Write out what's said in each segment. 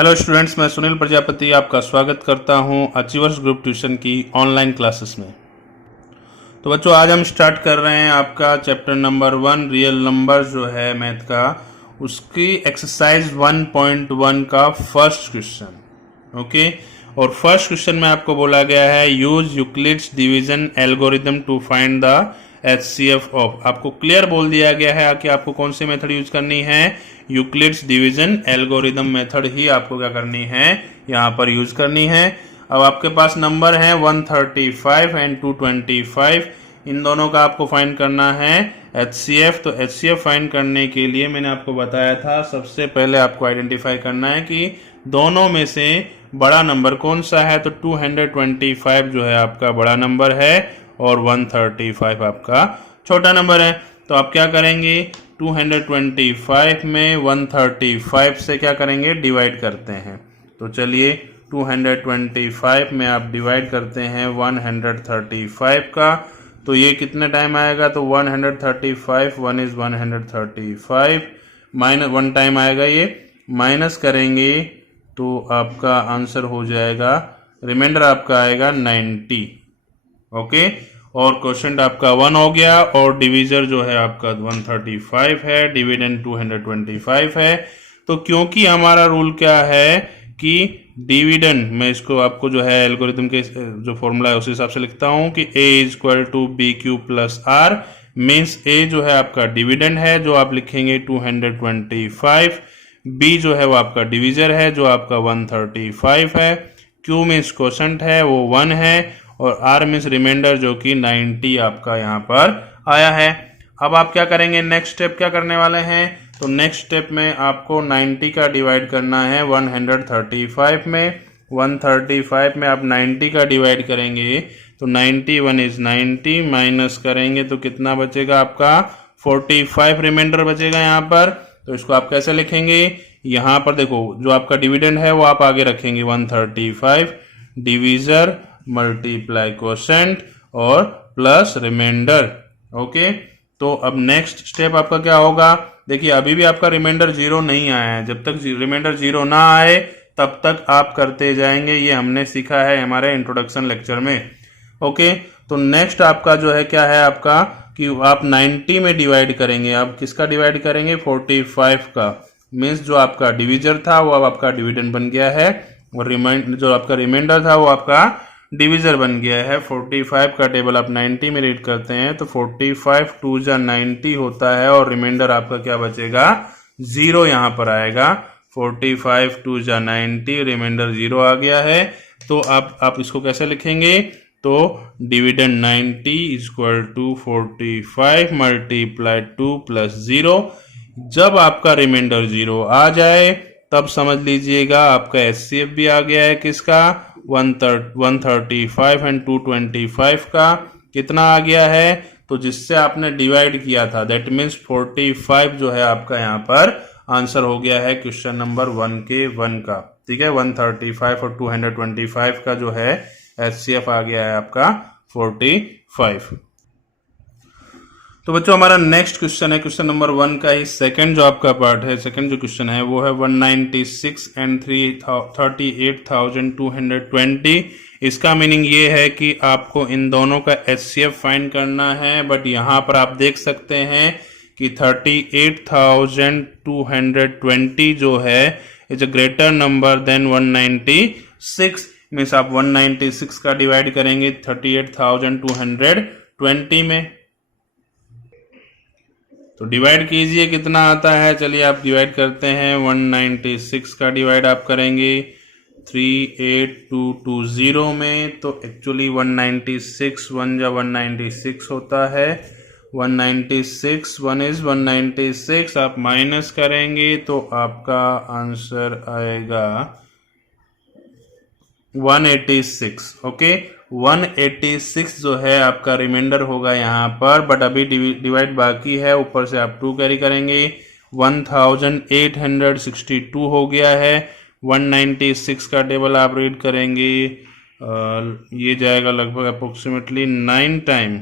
Hello students, मैं सुनील प्रजापति आपका स्वागत करता हूं अचीवर्स ग्रुप ट्यूशन की ऑनलाइन क्लासेस में। तो बच्चों, आज हम स्टार्ट कर रहे हैं आपका चैप्टर नंबर 1 रियल नंबर जो है मैथ का, उसकी एक्सरसाइज 1.1 का फर्स्ट क्वेश्चन। ओके, और फर्स्ट क्वेश्चन में आपको बोला गया है use Euclid's division algorithm to find the HCF of. आपको क्लियर बोल दिया गया है कि आपको कौन सी मेथड यूज करनी है, यूक्लिड्स डिवीजन एल्गोरिदम मेथड ही आपको क्या करनी है, यहाँ पर यूज करनी है। अब आपके पास नंबर है 135 एंड 225, इन दोनों का आपको फाइंड करना है HCF। तो HCF फाइंड करने के लिए मैंने आपको बताया था, सबसे पहले आपको आइडेंटिफाई करना है कि दोनों में से बड़ा नंबर कौन सा है। तो 225 जो है आपका बड़ा नंबर है और 135 आपका छोटा नंबर है। तो आप क्या करेंगे, 225 में 135 से क्या करेंगे, डिवाइड करते हैं। तो चलिए 225 में आप डिवाइड करते हैं 135 का, तो ये कितने टाइम आएगा, तो 135 1 इज 135 माइनस 1 टाइम आएगा, ये माइनस करेंगे तो आपका आंसर हो जाएगा, रिमाइंडर आपका आएगा 90। ओके, और क्वेश्चन आपका 1 हो गया और डिवीजर जो है आपका 135 है, डिविडेंड 225 है। तो क्योंकि हमारा रूल क्या है कि डिविडेंड, मैं इसको आपको जो है एल्गोरिथम के जो फॉर्मूला है उस हिसाब से लिखता हूं कि A equal to B Q plus R, means A जो है आपका डिविडेंड है जो आप लिखेंगे 225, B जो है वो आपका डिविजर है जो आपका 135 है, Q मीन्स क्वोशंट है वो 1 है, और R मीन्स रिमाइंडर जो कि 90 आपका यहाँ पर आया है। अब आप क्या करेंगे, नेक्स्ट स्टेप क्या करने वाले हैं, तो नेक्स्ट स्टेप में आपको 90 का डिवाइड करना है 135 में। 135 में आप 90 का डिवाइड करेंगे तो 91 इज 90, माइनस करेंगे तो कितना बचेगा आपका 45 रिमाइंडर बचेगा यहाँ पर। तो इसको आप कैसे लिखेंगे, यहाँ पर देखो जो आपका डिविडेंड है वो आप आगे रखेंगे 135 डिविजर मल्टीप्लाई क्वोशंट और प्लस रिमाइंडर। ओके, तो अब नेक्स्ट स्टेप आपका क्या होगा, देखिए अभी भी आपका रिमाइंडर 0 नहीं आया है, जब तक रिमाइंडर 0 ना आए तब तक आप करते जाएंगे, ये हमने सीखा है हमारे इंट्रोडक्शन लेक्चर में। ओके, तो नेक्स्ट आपका जो है क्या है आपका कि आप 90 में डिवाइड करेंगे। आप किसका डिवाइड करेंगे, 45 का, मीन्स जो आपका डिविजर था वो अब आपका डिविडेंड बन गया है, और जो आपका रिमाइंडर था वो आपका डिविजर बन गया है। 45 का टेबल आप 90 में रीड करते हैं तो 45 2 जा 90 होता है, और रिमाइंडर आपका क्या बचेगा, 0 यहाँ पर आएगा। 45 2 जा 90, रिमाइंडर 0 आ गया है। तो आप इसको कैसे लिखेंगे, तो dividend 90 equal to 45 multiply 2 plus 0। जब आपका रिमाइंडर 0 आ जाए तब समझ लीजिएगा आपका HCF भी आ गया है, किसका, 135 एंड 225 का कितना आ गया है, तो जिससे आपने डिवाइड किया था, दैट मीन्स 45 जो है आपका यहाँ पर आंसर हो गया है क्वेश्चन नंबर 1 के 1 का। ठीक है, 135 और 225 का जो है HCF आ गया है आपका 45। तो बच्चों हमारा नेक्स्ट क्वेश्चन है क्वेश्चन नंबर 1 का ही सेकंड जो आपका पार्ट है, सेकंड जो क्वेश्चन है वो है 196 एंड 38,220। इसका मीनिंग ये है कि आपको इन दोनों का HCF फाइंड करना है, बट यहाँ पर आप देख सकते हैं कि 38,220 जो है is a greater number than 196, means आप 196 का डिवाइड करेंगे 38,220 में, तो डिवाइड कीजिए कितना आता है। चलिए आप डिवाइड करते हैं, 196 का डिवाइड आप करेंगे 38220 में, तो एक्चुअली 196 1 जा 196 होता है, 196 1 इज 196, आप माइनस करेंगे तो आपका आंसर आएगा 186। ओके, 186 जो है आपका रिमाइंडर होगा यहाँ पर, बट अभी डिवाइड बाकी है, ऊपर से आप 2 कैरी करेंगे, 1862 हो गया है। 196 का टेबल आप रीड करेंगे, ये जाएगा लगभग अप्रोक्सीमेटली 9 टाइम,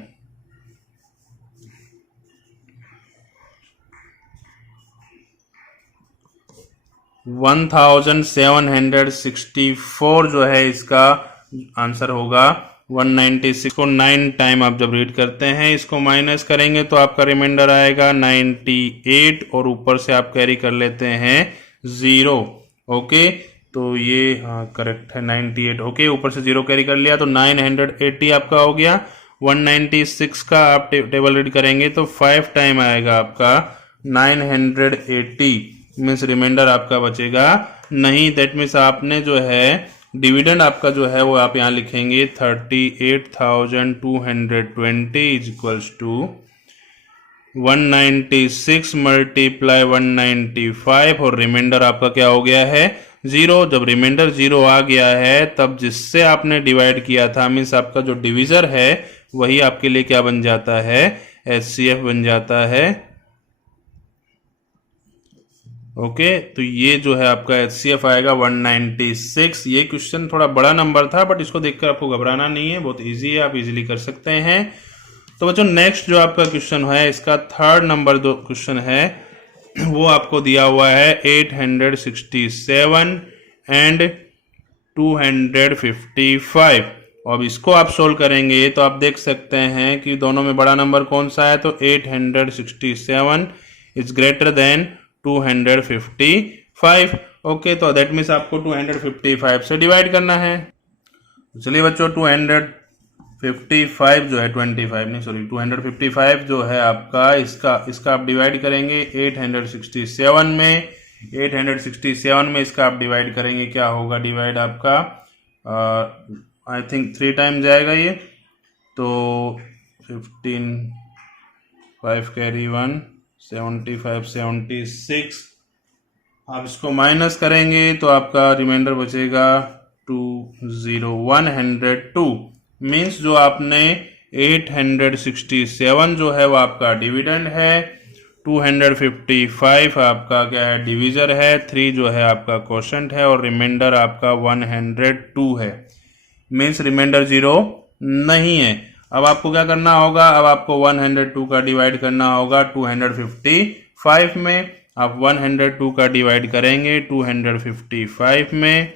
1764 जो है इसका आंसर होगा 196 को 9 टाइम आप जब रीड करते हैं इसको माइनस करेंगे तो आपका रिमाइंडर आएगा 98 और ऊपर से आप कैरी कर लेते हैं 0। ओके, तो ये हाँ करेक्ट है 98। ओके, ऊपर से 0 कैरी कर लिया तो 980 आपका हो गया। 196 का आप टेबल रीड करेंगे तो 5 टाइम आएगा आपका 980, मीन्स रिमाइंडर आपका बचेगा नहीं। दैट मीन्स आपने जो है डिविडेंड आपका जो है वो आप यहाँ लिखेंगे 38,220 इज इक्वल्स टू 196 मल्टीप्लाई 195 और रिमाइंडर आपका क्या हो गया है 0। जब रिमाइंडर 0 आ गया है तब जिससे आपने डिवाइड किया था मीन्स आपका जो डिविजर है वही आपके लिए क्या बन जाता है HCF बन जाता है। ओके, तो ये जो है आपका HCF आएगा 196। ये क्वेश्चन थोड़ा बड़ा नंबर था बट इसको देखकर आपको घबराना नहीं है, बहुत इजी है, आप इजीली कर सकते हैं। तो बच्चों नेक्स्ट जो आपका क्वेश्चन है इसका थर्ड नंबर जो क्वेश्चन है वो आपको दिया हुआ है 867 एंड 255। अब इसको आप सोल्व करेंगे तो आप देख सकते हैं कि दोनों में बड़ा नंबर कौन सा है, तो 867 इज ग्रेटर देन 255। ओके, तो दैट मीन्स आपको 255 से डिवाइड करना है। चलिए बच्चों 255 जो है 255 जो है आपका इसका आप डिवाइड करेंगे 867 में। 867 में इसका आप डिवाइड करेंगे, क्या होगा डिवाइड आपका आई थिंक 3 टाइम जाएगा ये, तो 15 5 कैरी 1 75 76। आप इसको माइनस करेंगे तो आपका रिमाइंडर बचेगा 102। मीन्स जो आपने 867 जो है वो आपका डिविडेंड है, 255 आपका क्या है डिविजर है, 3 जो है आपका क्वोशंट है और रिमाइंडर आपका 102 है। मीन्स रिमाइंडर 0 नहीं है। अब आपको क्या करना होगा, अब आपको 102 का डिवाइड करना होगा 255 में। आप 102 का डिवाइड करेंगे 255 में,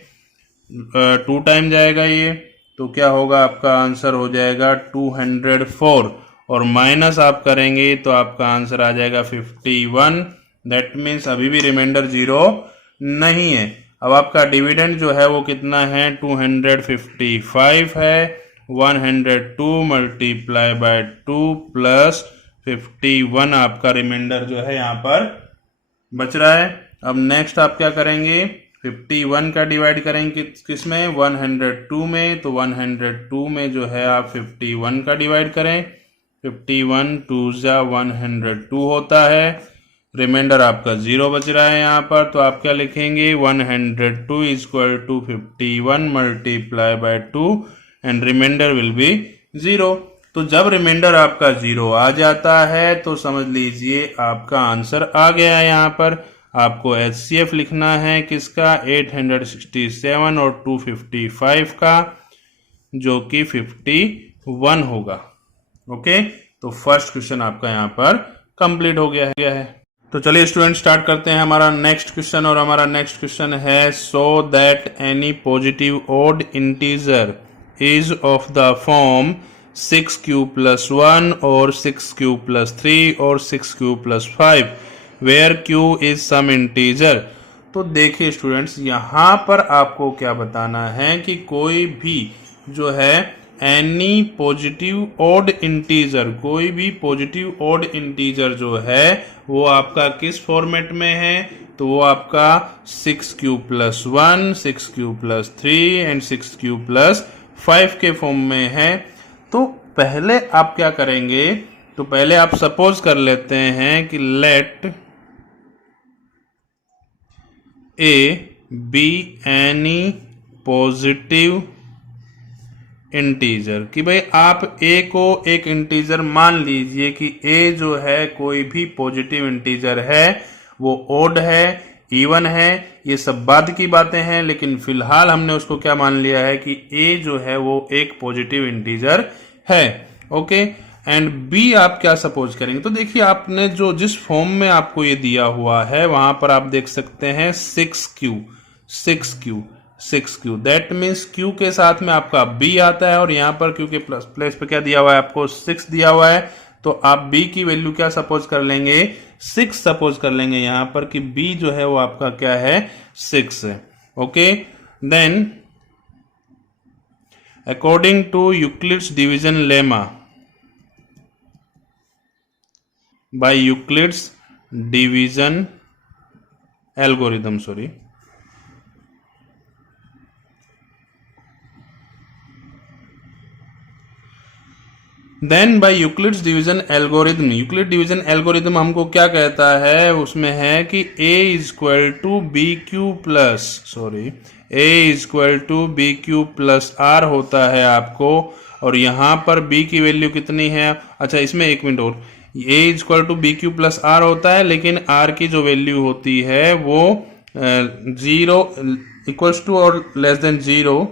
2 टाइम जाएगा ये, तो क्या होगा आपका आंसर हो जाएगा 204 और माइनस आप करेंगे तो आपका आंसर आ जाएगा 51। दैट मीन्स अभी भी रिमाइंडर 0 नहीं है। अब आपका डिविडेंड जो है वो कितना है 255 है, 102 मल्टीप्लाई बाय 2 प्लस 51 आपका रिमाइंडर जो है यहाँ पर बच रहा है। अब नेक्स्ट आप क्या करेंगे, 51 का डिवाइड करेंगे किस में 102 में, तो 102 में जो है आप 51 का डिवाइड करें, 51 2 जा 102 होता है। रिमाइंडर आपका 0 बच रहा है यहाँ पर, तो आप क्या लिखेंगे 102 equal to 51 multiply by 2 and remainder will be 0। तो जब रिमाइंडर आपका 0 आ जाता है तो समझ लीजिए आपका आंसर आ गया है। यहाँ पर आपको HCF लिखना है किसका 867 और 255 का, जो कि 51 होगा। ओके, तो फर्स्ट क्वेश्चन आपका यहाँ पर कंप्लीट हो गया है। तो चलिए स्टूडेंट स्टार्ट करते हैं हमारा नेक्स्ट क्वेश्चन, और हमारा नेक्स्ट क्वेश्चन है so that any positive odd integer is of the form 6q plus 1 और 6q plus 3 और 6q plus 5 where q is some integer. तो देखिए स्टूडेंट्स यहाँ पर आपको क्या बताना है कि कोई भी जो है एनी पॉजिटिव ओड इंटीजर, कोई भी पॉजिटिव ओड इंटीजर जो है वो आपका किस फॉर्मेट में है, तो वो आपका 6q plus 1 6q plus 3 and 6q plus 5 के फॉर्म में है। तो पहले आप क्या करेंगे, तो पहले आप सपोज कर लेते हैं कि let A be any positive integer, कि भाई आप a को एक इंटीजर मान लीजिए कि a जो है कोई भी पॉजिटिव इंटीजर है, वो ओड है, इवन है, ये सब बाद की बातें हैं, लेकिन फिलहाल हमने उसको क्या मान लिया है कि a जो है वो एक पॉजिटिव इंटीजर है। ओके, एंड बी आप क्या सपोज करेंगे। तो देखिए आपने जो जिस फॉर्म में आपको ये दिया हुआ है वहां पर आप देख सकते हैं 6Q दैट मीन्स Q के साथ में आपका B आता है, और यहां पर Q के प्लेस पे क्या दिया हुआ है, आपको 6 दिया हुआ है। तो आप B की वैल्यू क्या सपोज कर लेंगे, 6 सपोज कर लेंगे यहां पर कि B जो है वो आपका क्या है, 6 है। Okay, then according to Euclid's division lemma, by Euclid's division algorithm, then by Euclid's division algorithm, Euclid division algorithm हमको क्या कहता है, उसमें है कि a equal to B Q plus R होता है आपको, और यहां पर b की वैल्यू कितनी है। अच्छा इसमें एक मिनट और, a equal to B Q plus R होता है, लेकिन r की जो वैल्यू होती है वो 0 इक्वल्स टू और लेस देन 0,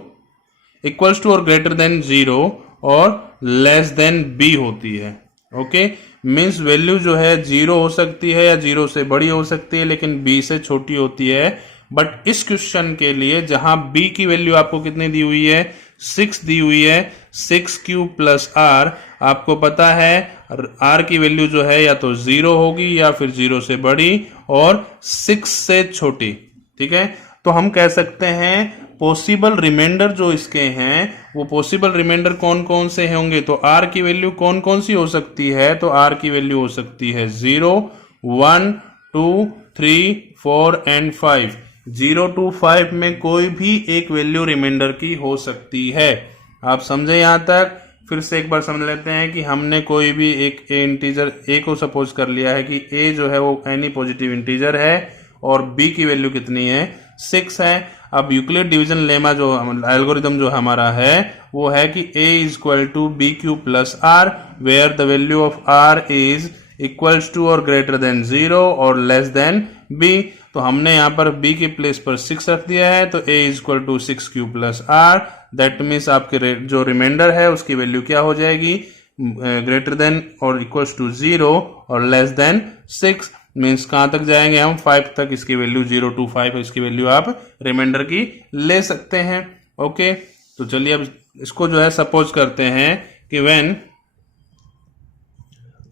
इक्वल्स टू और ग्रेटर देन 0 और लेस देन b होती है। ओके, मीन्स वैल्यू जो है 0 हो सकती है या 0 से बड़ी हो सकती है, लेकिन b से छोटी होती है। बट इस क्वेश्चन के लिए जहां b की वैल्यू आपको कितनी दी हुई है, 6 दी हुई है, 6Q प्लस आर, आपको पता है r की वैल्यू जो है या तो 0 होगी या फिर 0 से बड़ी और 6 से छोटी। ठीक है, तो हम कह सकते हैं पॉसिबल रिमाइंडर जो इसके हैं वो पॉसिबल रिमाइंडर कौन कौन से होंगे। तो r की वैल्यू कौन कौन सी हो सकती है, तो r की वैल्यू हो सकती है 0, 1, 2, 3, 4 एंड 5। 0 to 5 में कोई भी एक वैल्यू रिमाइंडर की हो सकती है। आप समझे यहां तक। फिर से एक बार समझ लेते हैं कि हमने कोई भी एक इंटीजर a को सपोज कर लिया है कि a जो है वो एनी पॉजिटिव इंटीजर है और b की वैल्यू कितनी है, 6 है। अब यूक्लिड डिवीजन लेमा जो एल्गोरिथम जो हमारा है वो है कि a equal to B Q plus R, where the value of r is equals to और ग्रेटर देन 0 और लेस देन b। तो हमने यहाँ पर b के प्लेस पर 6 रख दिया है, तो a equal to 6Q plus R, that means आपके जो रिमाइंडर है उसकी वैल्यू क्या हो जाएगी, ग्रेटर देन और इक्वल्स टू 0 और लेस देन 6। मीन्स कहां तक जाएंगे हम, 5 तक। इसकी वैल्यू 0 to 5 है, इसकी वैल्यू आप रिमाइंडर की ले सकते हैं। ओके, तो चलिए अब इसको जो है सपोज करते हैं कि व्हेन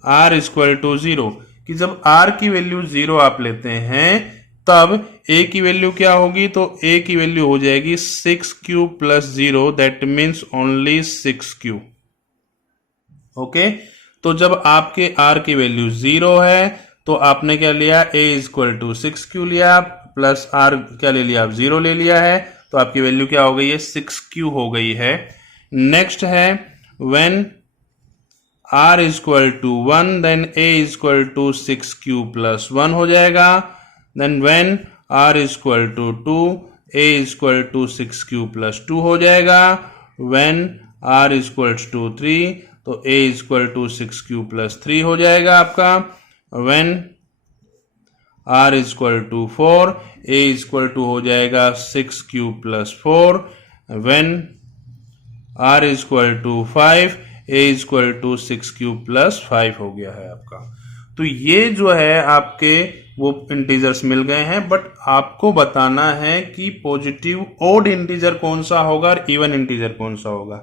r इक्वल टू 0, कि जब r की वैल्यू 0 आप लेते हैं तब a की वैल्यू क्या होगी, तो a की वैल्यू हो जाएगी 6Q plus 0, that means only 6Q। Okay, तो जब आपके r की वैल्यू 0 है तो आपने क्या लिया, a इक्वल टू 6Q लिया प्लस r क्या ले लिया, आप 0 ले लिया है, तो आपकी वैल्यू क्या हो गई है, 6Q हो गई है। नेक्स्ट है when r equal to 1 then a equal to 6Q plus 1 हो जाएगा। Then when r equal to 2 a equal to 6Q plus 2 हो जाएगा। व्हेन r इक्वल टू 3 तो a equal to 6Q plus 3 हो जाएगा आपका। when r equal to 4 a equal to हो जाएगा 6Q plus 4। when r equal to 5 a equal to 6Q plus 5 हो गया है आपका। तो ये जो है आपके वो इंटीजर्स मिल गए हैं, बट आपको बताना है कि पॉजिटिव ओड इंटीजर कौन सा होगा और इवन इंटीजर कौन सा होगा।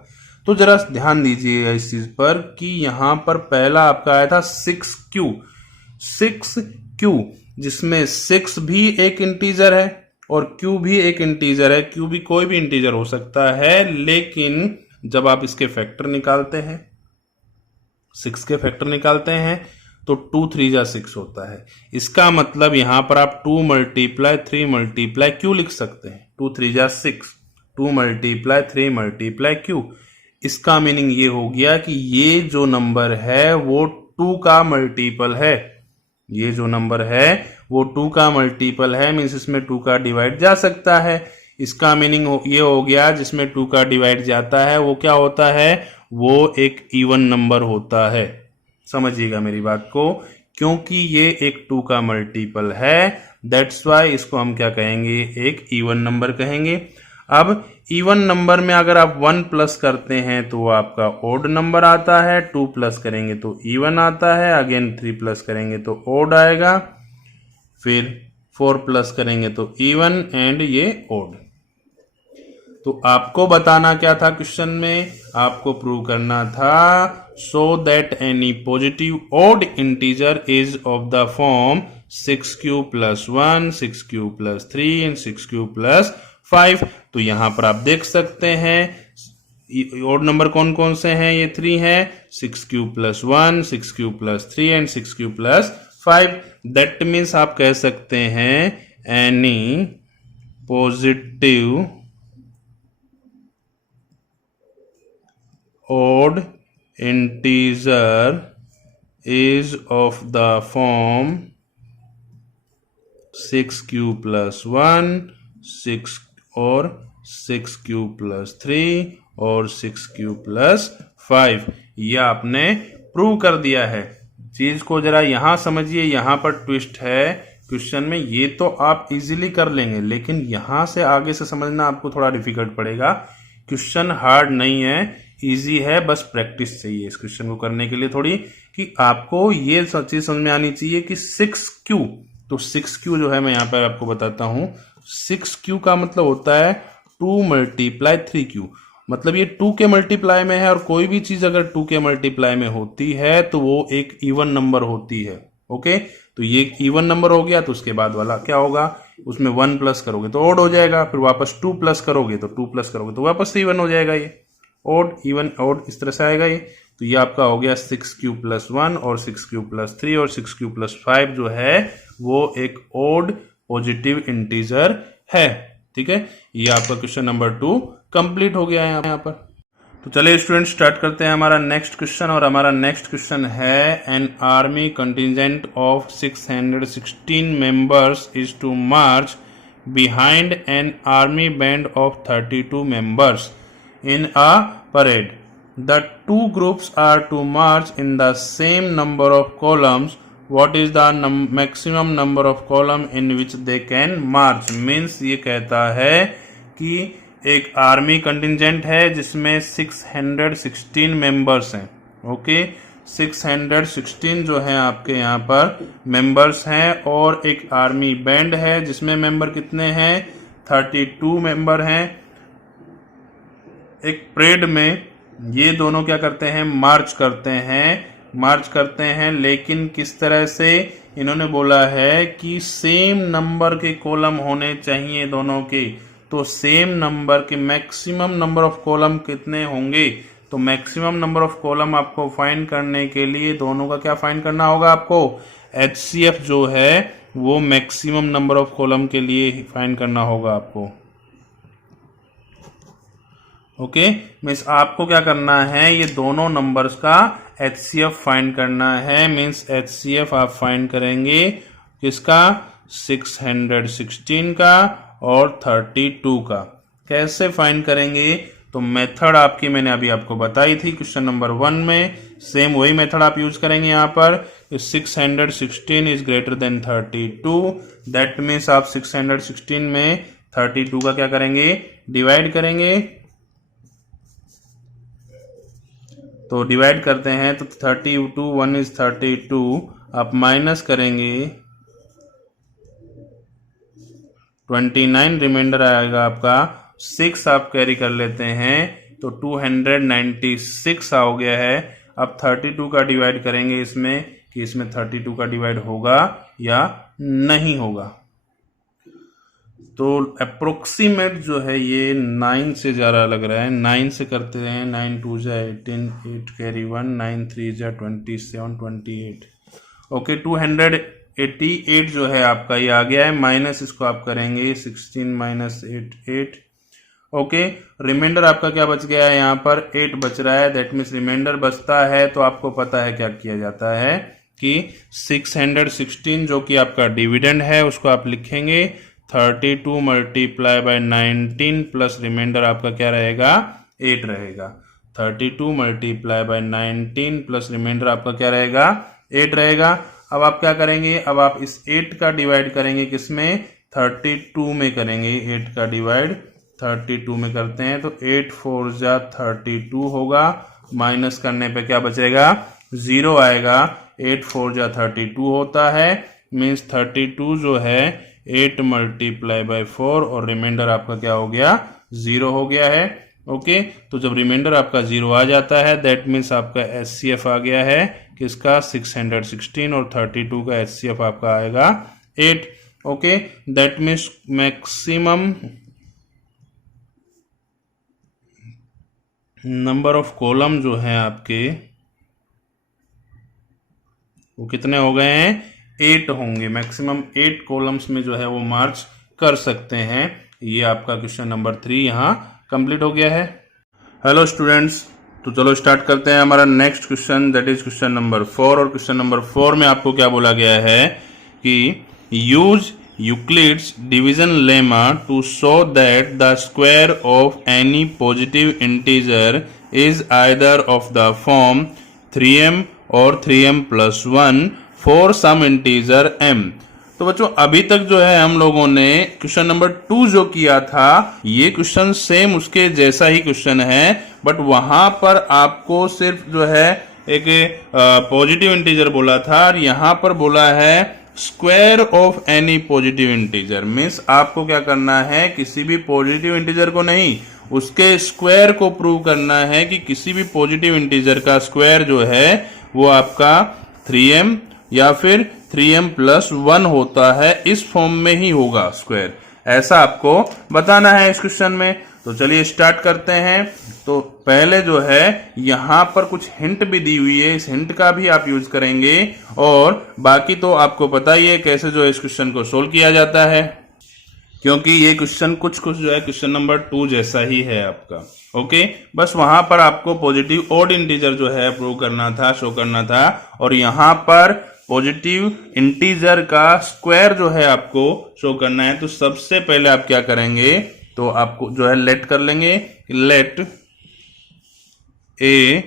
तो जरा ध्यान दीजिएगा इस चीज पर कि यहां पर पहला आपका आया था 6Q, जिसमें 6 भी एक इंटीजर है और Q भी एक इंटीजर है। Q भी कोई भी इंटीजर हो सकता है, लेकिन जब आप इसके फैक्टर निकालते हैं, 6 के फैक्टर निकालते हैं तो 2 3 जा 6 होता है। इसका मतलब यहां पर आप 2 मल्टीप्लाई 3 मल्टीप्लाई Q लिख सकते हैं। 2 3 जा 6, 2 मल्टीप्लाई 3 मल्टीप्लाई Q। इसका मीनिंग ये हो गया कि ये जो नंबर है वो 2 का मल्टीपल है। ये जो नंबर है वो 2 का मल्टीपल है, मीन्स इसमें 2 का डिवाइड जा सकता है। इसका मीनिंग ये हो गया जिसमें 2 का डिवाइड जाता है वो क्या होता है, वो एक इवन नंबर होता है। समझिएगा मेरी बात को, क्योंकि ये एक 2 का मल्टीपल है, दैट्स वाई इसको हम क्या कहेंगे, एक इवन नंबर कहेंगे। अब इवन नंबर में अगर आप 1 प्लस करते हैं तो वो आपका ओड नंबर आता है, 2 प्लस करेंगे तो इवन आता है, अगेन 3 प्लस करेंगे तो ओड आएगा, फिर 4 प्लस करेंगे तो इवन एंड ये ओड। तो आपको बताना क्या था क्वेश्चन में, आपको प्रूव करना था so that any positive odd integer is of the form 6q + 1, 6q + 3 and 6q + 5। तो यहां पर आप देख सकते हैं ओड नंबर कौन कौन से हैं, ये 3 है, 6q + 1, 6q + 3 and 6q + 5। That means आप कह सकते हैं any positive odd integer is of the form 6q + 1, 6 और 6q + 3 और 6q + 5। यह आपने प्रूव कर दिया है। चीज को जरा यहां समझिए, यहां पर ट्विस्ट है क्वेश्चन में। ये तो आप इजीली कर लेंगे, लेकिन यहां से आगे से समझना आपको थोड़ा डिफिकल्ट पड़ेगा। क्वेश्चन हार्ड नहीं है, इजी है, बस प्रैक्टिस चाहिए इस क्वेश्चन को करने के लिए थोड़ी, कि आपको ये चीज समझ में आनी चाहिए कि 6q, तो 6q जो है मैं यहां पर आपको बताता हूं। 6q का मतलब होता है 2 × 3q, मतलब ये 2 के मल्टीप्लाई में है, और कोई भी चीज अगर 2 के मल्टीप्लाई में होती है तो वो एक इवन नंबर होती है। ओके, तो ये इवन नंबर हो गया, तो उसके बाद वाला क्या होगा, उसमें 1 प्लस करोगे तो ओड हो जाएगा, फिर वापस 2 प्लस करोगे तो 2 प्लस करोगे तो वापस से इवन हो जाएगा, ये ओड इवन ओड इस तरह से आएगा ये। तो ये आपका हो गया 6q + 1 और 6q + 3 और 6q + 5 जो है वो एक ओड पॉजिटिव इंटीजर है। ठीक है, ये आपका क्वेश्चन नंबर 2 कंप्लीट हो गया है यहाँ पर। तो चलिए स्टूडेंट स्टार्ट करते हैं हमारा नेक्स्ट क्वेश्चन, और हमारा नेक्स्ट क्वेश्चन है an army contingent of 616 members is to march behind an army band of 32 members in a parade. The two groups are to march in the same number of columns. What is the maximum number of column in which they can march? Means ये कहता है कि एक army contingent है जिसमें 616 members हैं। Okay, 616 जो है आपके यहाँ पर मेंबर्स हैं, और एक आर्मी बैंड है जिसमें मेंबर कितने हैं, 32 मेंबर हैं। एक परेड में ये दोनों क्या करते हैं, मार्च करते हैं, लेकिन किस तरह से, इन्होंने बोला है कि सेम नंबर के कॉलम होने चाहिए दोनों के। तो सेम नंबर के मैक्सिमम नंबर ऑफ कॉलम कितने होंगे, तो मैक्सिमम नंबर ऑफ कॉलम आपको फाइंड करने के लिए दोनों का क्या फाइंड करना होगा आपको, HCF जो है वो मैक्सिमम नंबर ऑफ कॉलम के लिए फाइंड करना होगा आपको। ओके, मीन्स आपको क्या करना है, ये दोनों नंबर्स का HCF फाइंड करना है। मीन्स HCF आप फाइंड करेंगे किसका, 616 का और 32 का। कैसे फाइंड करेंगे, तो मेथड आपकी मैंने अभी आपको बताई थी क्वेश्चन नंबर 1 में, सेम वही मेथड आप यूज करेंगे यहाँ पर। 616 is greater than 32, that means आप 616 में 32 का क्या करेंगे, डिवाइड करेंगे। तो डिवाइड करते हैं तो 32 1 इज 32, आप माइनस करेंगे 29, रिमाइंडर आएगा आपका 6, आप कैरी कर लेते हैं तो 296 हो गया है। अब 32 का डिवाइड करेंगे इसमें कि इसमें 32 का डिवाइड होगा या नहीं होगा। तो अप्रोक्सीमेट जो है ये 9 से ज़्यादा लग रहा है, 9 से करते हैं। 9 2 जा 18, 8 कैरी 1, 9 3 जा 27, 28। ओके, 288 जो है आपका ये आ गया है, माइनस इसको आप करेंगे 16 - 8 8। ओके, रिमाइंडर आपका क्या बच गया है, यहाँ पर 8 बच रहा है, दैट मीन्स रिमाइंडर बचता है तो आपको पता है क्या किया जाता है कि 616 जो कि आपका डिविडेंड है उसको आप लिखेंगे 32 × 19 प्लस रिमाइंडर आपका क्या रहेगा, 8 रहेगा। 32 × 19 प्लस रिमाइंडर आपका क्या रहेगा, 8 रहेगा। अब आप क्या करेंगे, अब आप इस 8 का डिवाइड करेंगे किसमें, 32 में करेंगे 8 का डिवाइड। 32 में करते हैं तो 8 4 जा 32 होगा, माइनस करने पे क्या बचेगा, 0 आएगा। 8 4 जा 32 होता है, मीन्स 32 जो है 8 मल्टीप्लाई बाय 4 और रिमाइंडर आपका क्या हो गया, 0 हो गया है। ओके, तो जब रिमाइंडर आपका 0 आ जाता है दैट मीन्स आपका एचसीएफ आ गया है किसका, 616, और 32 का एचसीएफ आपका आएगा 8। Okay, that means maximum number of column जो है आपके वो कितने हो गए हैं, 8 होंगे। मैक्सिमम 8 कॉलम्स में जो है वो मार्च कर सकते हैं। ये आपका क्वेश्चन नंबर 3 यहाँ कंप्लीट हो गया है। हेलो स्टूडेंट्स, तो चलो स्टार्ट करते हैं हमारा next question, that is question number 4। और क्वेश्चन नंबर 4 में आपको क्या बोला गया है कि use Euclid's division lemma to show that the square of any positive integer is either of the form 3m और 3m+1 for some integer m। तो बच्चों अभी तक जो है हम लोगों ने क्वेश्चन नंबर 2 जो किया था, ये क्वेश्चन सेम उसके जैसा ही क्वेश्चन है, बट वहां पर आपको सिर्फ जो है एक पॉजिटिव इंटीजर बोला था और यहां पर बोला है square of any positive integer. Means आपको क्या करना है, किसी भी पॉजिटिव इंटीजर को नहीं, उसके स्क्वायर को प्रूव करना है कि किसी भी पॉजिटिव इंटीजर का स्क्वायर जो है वो आपका 3m या फिर 3m+1 होता है, इस फॉर्म में ही होगा स्क्वायर, ऐसा आपको बताना है इस क्वेश्चन में। तो चलिए स्टार्ट करते हैं। तो पहले जो है यहां पर कुछ हिंट भी दी हुई है, इस हिंट का भी आप यूज करेंगे, और बाकी तो आपको पता ही है कैसे जो इस क्वेश्चन को सोल्व किया जाता है, क्योंकि ये क्वेश्चन कुछ जो है क्वेश्चन नंबर 2 जैसा ही है आपका। ओके, बस वहां पर आपको पॉजिटिव ऑड इंटीजर जो है प्रूव करना था, शो करना था, और यहां पर पॉजिटिव इंटीजर का स्क्वायर जो है आपको शो करना है। तो सबसे पहले आप क्या करेंगे, तो आपको जो है लेट कर लेंगे, let A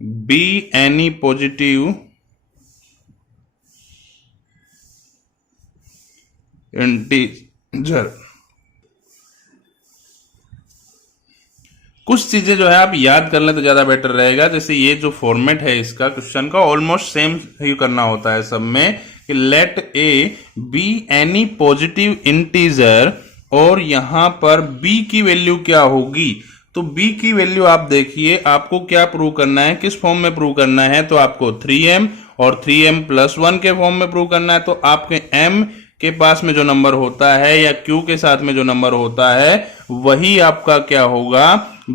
be any positive integer. कुछ चीजें जो है आप याद कर लें तो ज्यादा बेटर रहेगा। जैसे ये जो फॉर्मेट है इसका क्वेश्चन का ऑलमोस्ट सेम ही करना होता है सब में, कि let A be any positive integer, और यहां पर b की वैल्यू क्या होगी। तो b की वैल्यू आप देखिए, आपको क्या प्रूव करना है, किस फॉर्म में प्रूव करना है, तो आपको 3m और 3m+1 के फॉर्म में प्रूव करना है। तो आपके m के पास में जो नंबर होता है या q के साथ में जो नंबर होता है वही आपका क्या होगा,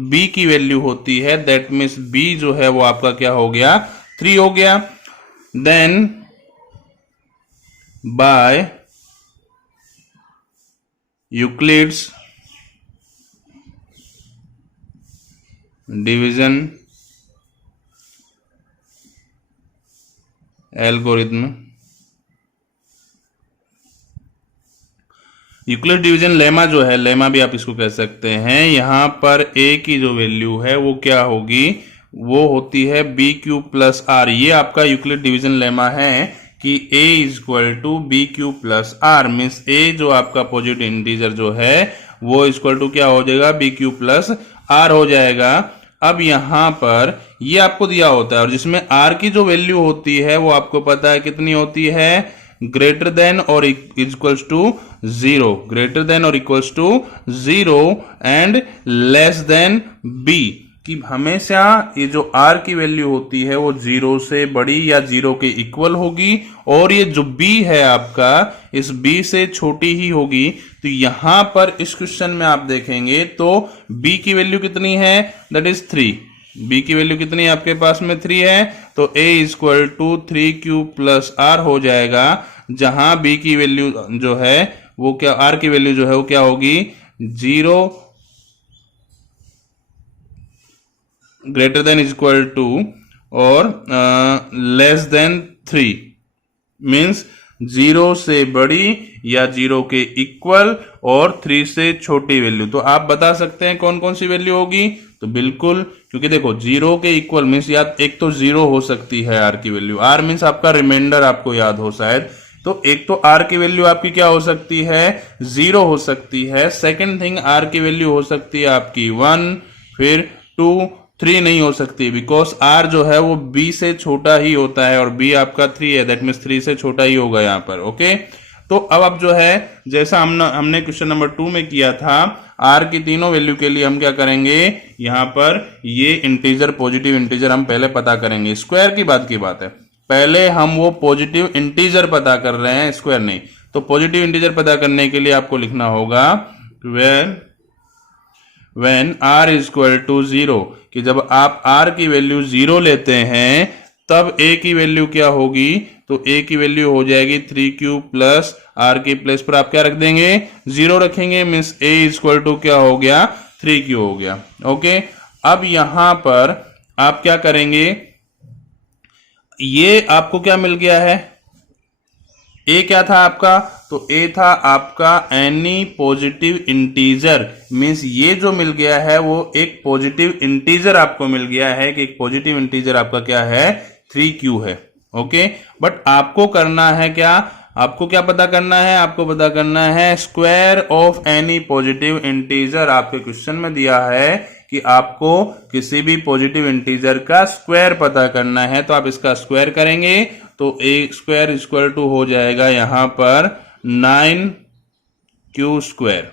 b की वैल्यू होती है। दैट मीन्स b जो है वो आपका क्या हो गया, 3 हो गया। Then by Euclid's division algorithm, Euclid division lemma जो है, लेमा भी आप इसको कह सकते हैं, यहां पर a की जो वैल्यू है वो क्या होगी, वो होती है BQ+R। ये आपका यूक्लिड डिवीजन लेमा है कि a = BQ+R, मीन्स a जो आपका पॉजिटिव इंटीजर जो है वो इक्वल टू क्या हो जाएगा, BQ+R हो जाएगा। अब यहां पर ये आपको दिया होता है, और जिसमें r की जो वैल्यू होती है वो आपको पता है कितनी होती है, ग्रेटर देन और इक्वल्स टू 0, ग्रेटर देन और equals to 0 and less than b, कि हमेशा ये जो r की वैल्यू होती है वो 0 से बड़ी या 0 के इक्वल होगी, और ये जो b है आपका इस b से छोटी ही होगी। तो यहां पर इस क्वेश्चन में आप देखेंगे तो b की वैल्यू कितनी है, दैट इज 3। b की वैल्यू कितनी है आपके पास में, 3 है, तो a = 3q+r हो जाएगा, जहां b की वैल्यू जो है वो क्या, r की वैल्यू जो है वो क्या होगी, 0 ग्रेटर देन इक्वल टू और लेस देन 3, मीन्स 0 से बड़ी या 0 के इक्वल और 3 से छोटी वैल्यू। तो आप बता सकते हैं कौन कौन सी वैल्यू होगी, तो बिल्कुल, क्योंकि देखो 0 के इक्वल मीन्स या एक तो 0 हो सकती है r की वैल्यू, r मीन्स आपका रिमाइंडर आपको याद हो शायद, तो तो एक तो आर की वैल्यू आपकी क्या हो सकती है, 0 हो सकती है। सेकंड थिंग, आर की वैल्यू हो सकती है आपकी 1, फिर 2, 3 नहीं हो सकती, बिकॉज आर जो है वो बी से छोटा ही होता है और बी आपका 3 है, दैट मीन्स 3 से छोटा ही होगा यहाँ पर। ओके, तो अब जो है जैसा हमने क्वेश्चन नंबर 2 में किया था, आर की तीनों वैल्यू के लिए हम क्या करेंगे, यहाँ पर ये इंटीजर, पॉजिटिव इंटीजर हम पहले पता करेंगे। स्क्वायर की बात है, पहले हम वो पॉजिटिव इंटीजर पता कर रहे हैं, स्क्वायर नहीं। तो पॉजिटिव इंटीजर पता करने के लिए आपको लिखना होगा when r is equal to 0, कि जब आप r की वैल्यू 0 लेते हैं तब a की वैल्यू क्या होगी, तो a की वैल्यू हो जाएगी 3q प्लस r की प्लेस पर आप क्या रख देंगे, 0 रखेंगे, means a is equal to क्या हो गया, 3q हो गया। ओके, अब यहां पर आप क्या करेंगे, ये आपको क्या मिल गया है, ए क्या था आपका, तो ए था आपका एनी पॉजिटिव इंटीजर, मींस ये जो मिल गया है वो एक पॉजिटिव इंटीजर आपको मिल गया है, कि एक पॉजिटिव इंटीजर आपका क्या है, 3q है। ओके, बट आपको करना है क्या, आपको क्या पता करना है, आपको पता करना है square of any positive integer. आपके क्वेश्चन में दिया है कि आपको किसी भी पॉजिटिव इंटीजर का स्क्वायर पता करना है, तो आप इसका स्क्वायर करेंगे तो ए स्क्वायर इक्वल टू हो जाएगा यहां पर 9q स्क्वायर।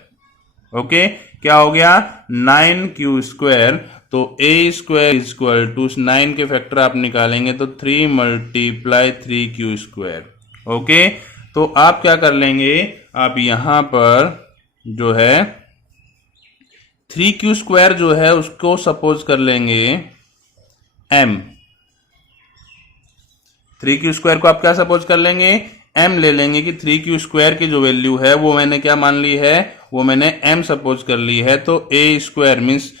ओके, क्या हो गया, 9q स्क्वायर। तो ए स्क्वायर इक्वल टू 9 के फैक्टर आप निकालेंगे तो 3 मल्टीप्लाई 3q स्क्वायर। ओके, तो आप क्या कर लेंगे, आप यहां पर जो है 3q स्क्वायर जो है उसको सपोज कर लेंगे m, 3q स्क्वायर को आप क्या सपोज कर लेंगे, m ले लेंगे, कि 3q स्क्वायर की जो वैल्यू है वो मैंने क्या मान ली है, वो मैंने m सपोज कर ली है। तो a square means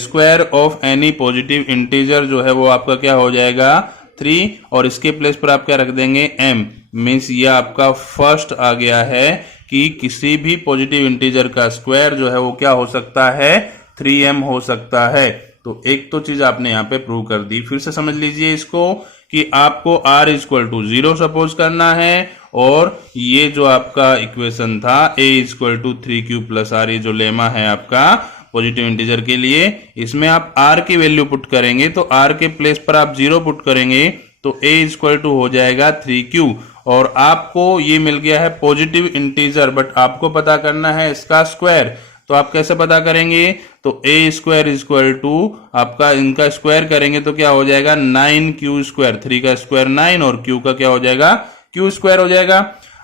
square of any positive integer जो है वो आपका क्या हो जाएगा, 3, और इसके प्लेस पर आप क्या रख देंगे, m, मीन्स ये आपका फर्स्ट आ गया है कि किसी भी पॉजिटिव इंटीजर का स्क्वायर जो है वो क्या हो सकता है, 3m हो सकता है। तो एक तो चीज आपने यहाँ पे प्रूव कर दी। फिर से समझ लीजिए इसको, कि आपको r इक्वल टू 0 सपोज करना है, और ये जो आपका इक्वेशन था a equal to 3q plus r, ये जो लेमा है आपका पॉजिटिव इंटीजर के लिए, इसमें आप r की वैल्यू पुट करेंगे, तो r के प्लेस पर आप 0 पुट करेंगे तो a इक्वल टू हो जाएगा 3q, और आपको ये मिल गया है पॉजिटिव इंटीजर, बट आपको पता करना है इसका स्क्वायर। तो आप कैसे पता करेंगे, तो a स्क्वायर इक्वल टू आपका इनका स्क्वायर करेंगे तो क्या हो जाएगा, 9q स्क्वायर, 3 का स्क्वायर 9 और q का क्या हो जाएगा, q स्क्वायर हो जाएगा।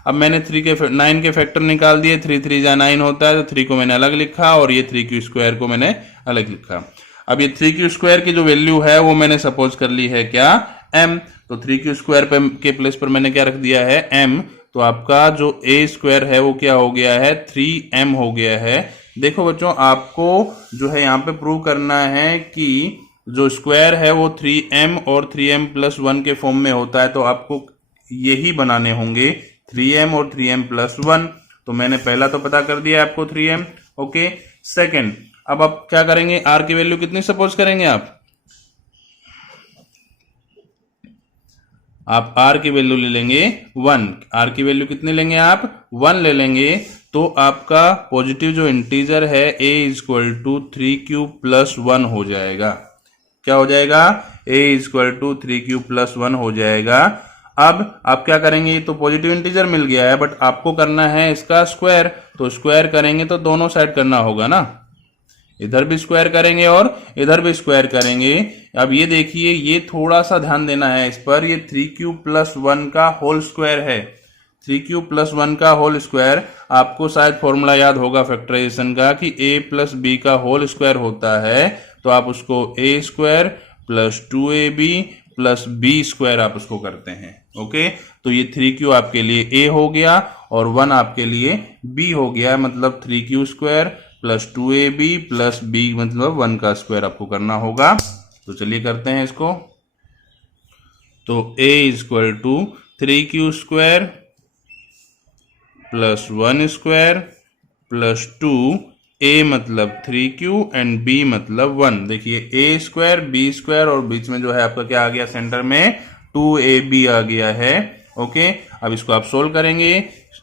अब मैंने 9 के फैक्टर निकाल दिए, 3 3 जा 9 होता है, तो 3 को मैंने अलग लिखा और ये 3q स्क्वायर को मैंने अलग लिखा। अब ये 3q स्क्वायर की जो वैल्यू है वो मैंने सपोज कर ली है क्या, m, तो 3q स्क्वायर के प्लेस पर मैंने क्या रख दिया है, m, तो आपका जो a स्क्वायर है वो क्या हो गया है, 3m हो गया है। देखो बच्चों, आपको जो है यहाँ पे प्रूव करना है कि जो स्क्वायर है वो 3m और 3m प्लस 1 के फॉर्म में होता है, तो आपको यही बनाने होंगे 3m और 3m प्लस 1। तो मैंने पहला तो पता कर दिया आपको 3m। ओके, सेकंड, अब आप क्या करेंगे, r की वैल्यू कितनी सपोज करेंगे, आप r की वैल्यू ले लेंगे 1, r की वैल्यू कितनी लेंगे आप, 1 ले लेंगे, तो आपका पॉजिटिव जो इंटीजर है a equal to 3q plus 1 हो जाएगा। क्या हो जाएगा, a equal to 3q plus 1 हो जाएगा। अब आप क्या करेंगे, तो पॉजिटिव इंटीजर मिल गया है, बट आपको करना है इसका स्क्वायर, तो स्क्वायर करेंगे तो दोनों साइड करना होगा ना, इधर भी स्क्वायर करेंगे और इधर भी स्क्वायर करेंगे। अब ये देखिए, ये थोड़ा सा ध्यान देना है इस पर, ये 3q प्लस 1 का होल स्क्वायर है, 3q प्लस 1 का होल स्क्वायर। आपको शायद फॉर्मूला याद होगा फैक्टराइजेशन का, कि a प्लस b का होल स्क्वायर होता है, तो आप उसको a square plus 2ab plus b square आप उसको करते हैं। ओके, तो ये 3q आपके लिए a हो गया और 1 आपके लिए b हो गया, मतलब 3q square plus 2ab plus b मतलब 1 का स्क्वायर आपको करना होगा। तो चलिए करते हैं इसको। तो a equal to 3q square plus 1 square plus 2, a मतलब 3q एंड b मतलब 1। देखिए a स्क्वायर b स्क्वायर और बीच में जो है आपका क्या आ गया, सेंटर में 2ab आ गया है। ओके, अब इसको आप सोल्व करेंगे,